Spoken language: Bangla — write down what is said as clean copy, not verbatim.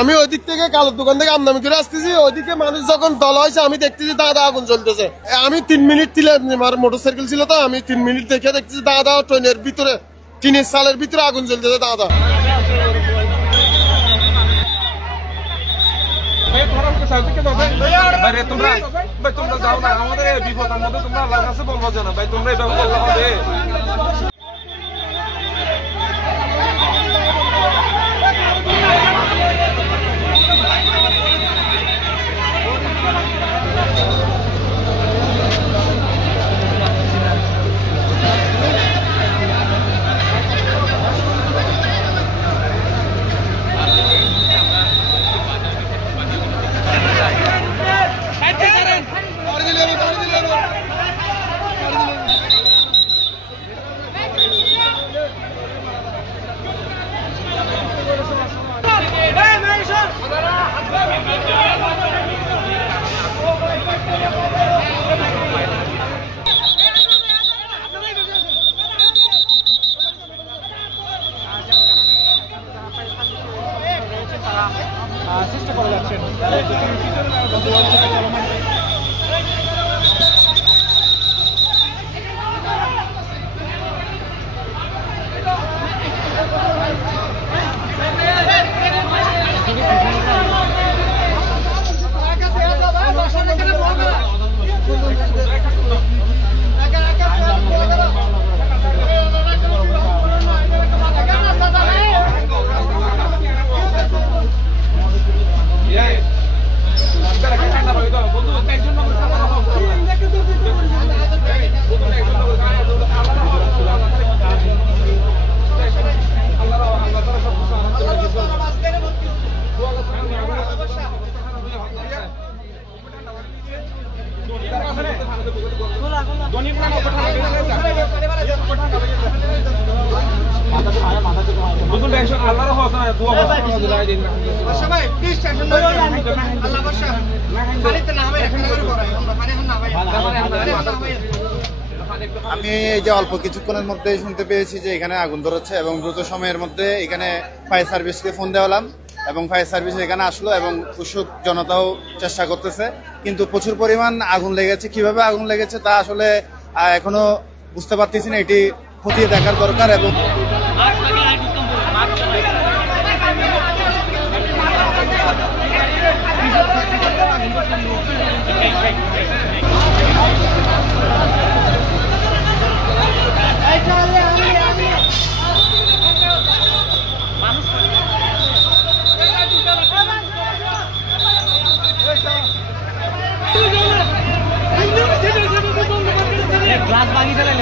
আমি ওই দিক থেকে কালোর দোকান থেকে আমদানি করে আসতেছি, ওইদিকে মানুষ যখন দল হয়েছে আমি দেখতেছি দাদা আগুন জ্বলতেছে। আমি 3 মিনিট ছিল, আমার মোটরসাইকেল ছিল, তো আমি 3 মিনিট দেখে দেখতেছি দাদা ট্রেনের ভিতরে, টিনের সালের ভিতরে আগুন জ্বলতেছে দাদা। তোমরা যাও না, আমাদের বিপদের মধ্যে তোমরা আল্লাহর কাছে বলবো না ভাই, তোমরা এভাবে বললে হবে? চেষ্টা করা যাচ্ছে আমি এই যে অল্প কিছুক্ষণের মধ্যে শুনতে পেয়েছি যে এখানে আগুন ধরেছে এবং দ্রুত সময়ের মধ্যে এখানে ফায়ার সার্ভিসকে ফোন দেওয়ালাম এবং ফায়ার সার্ভিস এখানে আসলো এবং উৎসুক জনতাও চেষ্টা করতেছে, কিন্তু প্রচুর পরিমাণ আগুন লেগেছে। কিভাবে আগুন লেগেছে তা আসলে এখনো বুঝতে পারতেছি না, এটি খতিয়ে দেখার দরকার। এবং গ্লাস ভাঙি ফেলে